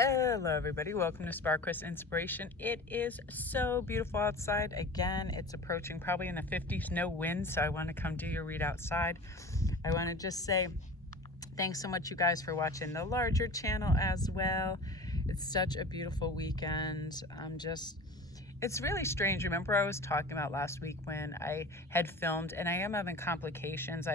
Hello everybody, welcome to Sparkles Inspiration. It is so beautiful outside. Again, it's approaching probably in the 50s, no wind, so I want to come do your read outside. I want to just say thanks so much you guys for watching the larger channel as well. It's such a beautiful weekend. It's really strange. Remember I was talking about last week when I had filmed and I am having complications.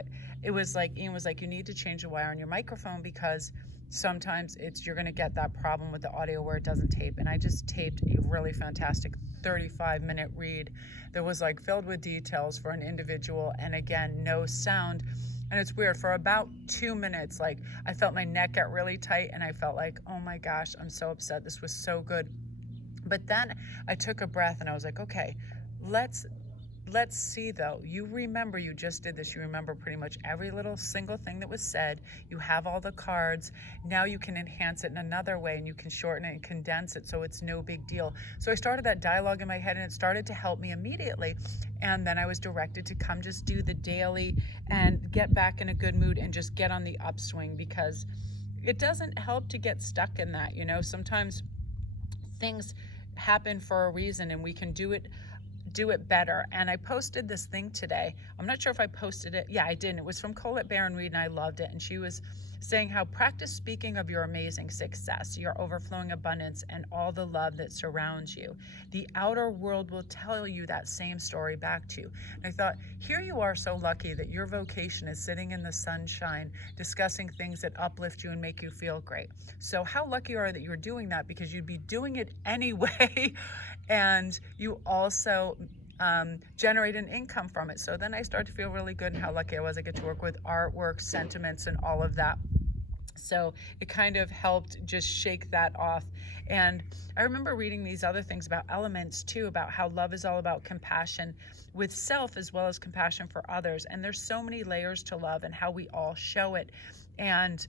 Ian was like, you need to change the wire on your microphone because sometimes you're going to get that problem with the audio where it doesn't tape. And I just taped a really fantastic 35-minute read that was like filled with details for an individual, and again, no sound. And it's weird, for about 2 minutes, like I felt my neck get really tight and I felt like, oh my gosh, I'm so upset. This was so good. But then I took a breath and I was like, okay, let's see though. You remember you just did this. You remember pretty much every little single thing that was said. You have all the cards. Now you can enhance it in another way and you can shorten it and condense it so it's no big deal. So I started that dialogue in my head and it started to help me immediately. And then I was directed to come just do the daily and get back in a good mood and just get on the upswing, because it doesn't help to get stuck in that. Sometimes things happen for a reason and we can do it better. And I posted this thing today. I'm not sure if I posted it. Yeah, I did. It was from Colette Baron Reed and I loved it. And she was saying how practice speaking of your amazing success, your overflowing abundance, and all the love that surrounds you. The outer world will tell you that same story back to you. And I thought, here you are so lucky that your vocation is sitting in the sunshine, discussing things that uplift you and make you feel great. So how lucky are you that you're doing that, because you'd be doing it anyway. And you also generate an income from it. So then I started to feel really good and how lucky I was. I get to work with artwork, sentiments, and all of that. So it kind of helped just shake that off. And I remember reading these other things about elements too, about how love is all about compassion with self as well as compassion for others. And there's so many layers to love and how we all show it. And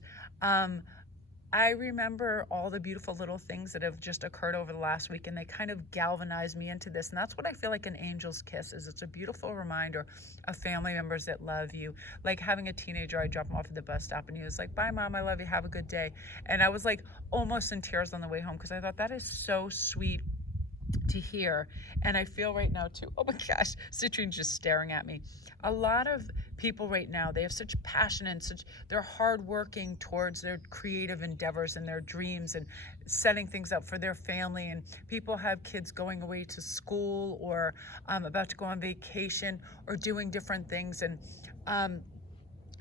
I remember all the beautiful little things that have just occurred over the last week, and they kind of galvanized me into this. And that's what I feel like an angel's kiss is. It's a beautiful reminder of family members that love you. Like having a teenager, I drop him off at the bus stop and he was like, bye mom, I love you, have a good day. And I was like almost in tears on the way home because I thought that is so sweet to hear. And I feel right now too, oh my gosh, Citrine's just staring at me. A lot of people right now, they have such passion and they're hardworking towards their creative endeavors and their dreams and setting things up for their family. And people have kids going away to school or about to go on vacation or doing different things. And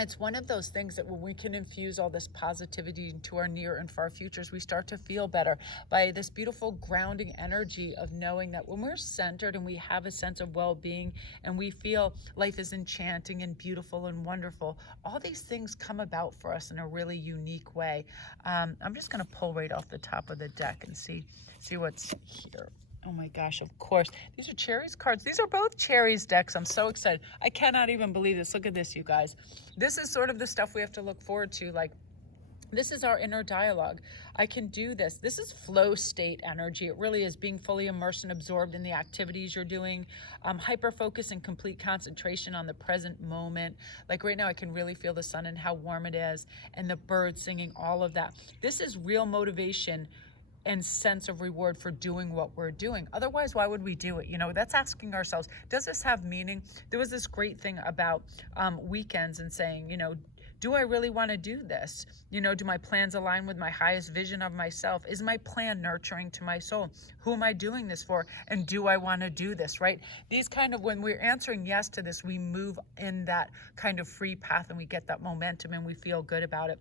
it's one of those things that when we can infuse all this positivity into our near and far futures, we start to feel better by this beautiful grounding energy of knowing that when we're centered and we have a sense of well-being and we feel life is enchanting and beautiful and wonderful, all these things come about for us in a really unique way. I'm just going to pull right off the top of the deck and see what's here. Oh my gosh, of course. These are Cherry's cards. These are both Cherry's decks. I'm so excited. I cannot even believe this. Look at this, you guys. This is sort of the stuff we have to look forward to. Like, this is our inner dialogue. I can do this. This is flow state energy. It really is being fully immersed and absorbed in the activities you're doing. Hyper focus and complete concentration on the present moment. Like right now, I can really feel the sun and how warm it is and the birds singing, all of that. This is real motivation and sense of reward for doing what we're doing. Otherwise, why would we do it? That's asking ourselves, does this have meaning? There was this great thing about weekends and saying, do I really want to do this? Do my plans align with my highest vision of myself? Is my plan nurturing to my soul? Who am I doing this for? And do I want to do this, right? These kind of, when we're answering yes to this, we move in that kind of free path and we get that momentum and we feel good about it.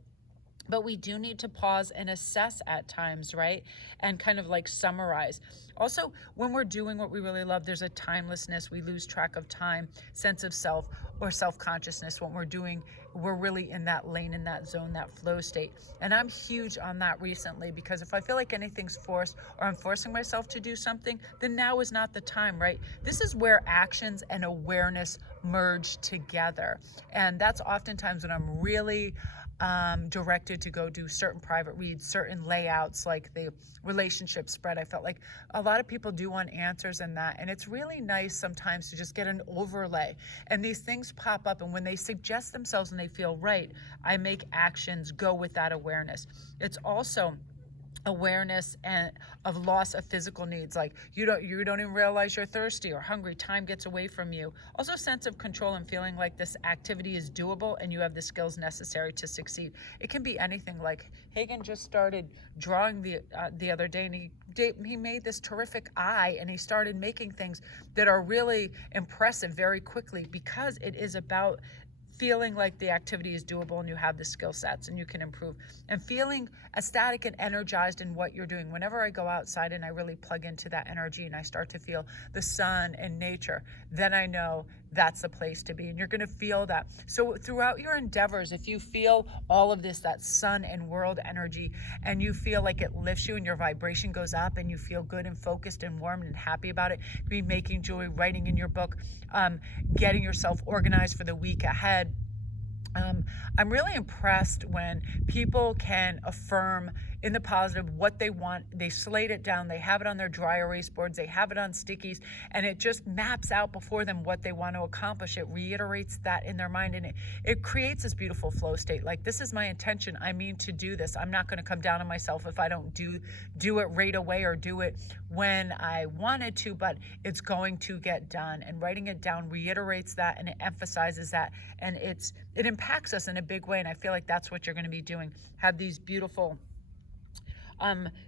But we do need to pause and assess at times, right? And kind of like summarize. Also, when we're doing what we really love, there's a timelessness. We lose track of time, sense of self, or self-consciousness. When we're doing, we're really in that lane, in that zone, that flow state. And I'm huge on that recently, because if I feel like anything's forced or I'm forcing myself to do something, then now is not the time, right? This is where actions and awareness merge together. And that's oftentimes when I'm really directed to go do certain private reads, certain layouts, like the relationship spread. I felt like a lot of people do want answers in that, and it's really nice sometimes to just get an overlay. And these things pop up, and when they suggest themselves and they feel right, I make actions go with that awareness. It's also awareness and of loss of physical needs, like you don't even realize you're thirsty or hungry. Time gets away from you. Also, sense of control and feeling like this activity is doable and you have the skills necessary to succeed. It can be anything. Like Hagen just started drawing the other day, and he made this terrific eye, and he started making things that are really impressive very quickly, because it is about feeling like the activity is doable and you have the skill sets and you can improve, and feeling ecstatic and energized in what you're doing. Whenever I go outside and I really plug into that energy and I start to feel the sun and nature, then I know that's the place to be, and you're going to feel that. So throughout your endeavors, if you feel all of this, that sun and world energy, and you feel like it lifts you and your vibration goes up and you feel good and focused and warm and happy about it, be making jewelry, writing in your book, getting yourself organized for the week ahead. I'm really impressed when people can affirm in the positive what they want. They slate it down, they have it on their dry erase boards, they have it on stickies, and it just maps out before them what they want to accomplish. It reiterates that in their mind, and it creates this beautiful flow state. Like, this is my intention. I mean to do this. I'm not going to come down on myself if I don't do it right away or do it when I wanted to, but it's going to get done. And writing it down reiterates that, and it emphasizes that, and it impacts us in a big way. And I feel like that's what you're going to be doing. Have these beautiful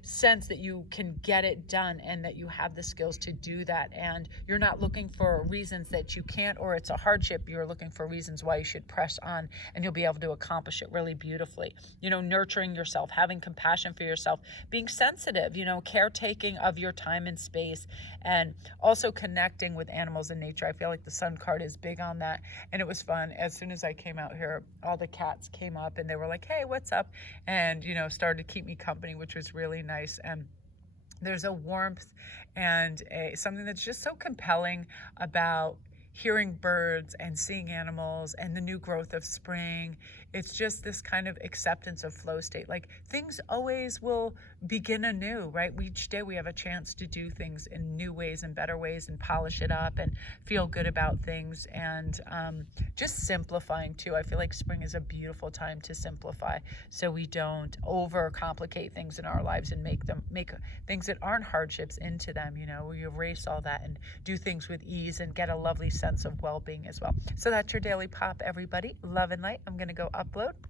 sense that you can get it done and that you have the skills to do that, and you're not looking for reasons that you can't or it's a hardship. You're looking for reasons why you should press on, and you'll be able to accomplish it really beautifully. Nurturing yourself, having compassion for yourself, being sensitive, caretaking of your time and space, and also connecting with animals and nature. I feel like the sun card is big on that, and it was fun. As soon as I came out here, all the cats came up and they were like, hey, what's up? And started to keep me company, which was really nice. And there's a warmth and something that's just so compelling about hearing birds and seeing animals and the new growth of spring. It's just this kind of acceptance of flow state. Like, things always will begin anew, right? Each day we have a chance to do things in new ways and better ways and polish it up and feel good about things, and just simplifying too. I feel like spring is a beautiful time to simplify, so we don't overcomplicate things in our lives and make things that aren't hardships into them. We erase all that and do things with ease and get a lovely sense of well-being as well. So that's your daily pop, everybody. Love and light. I'm going to go upload.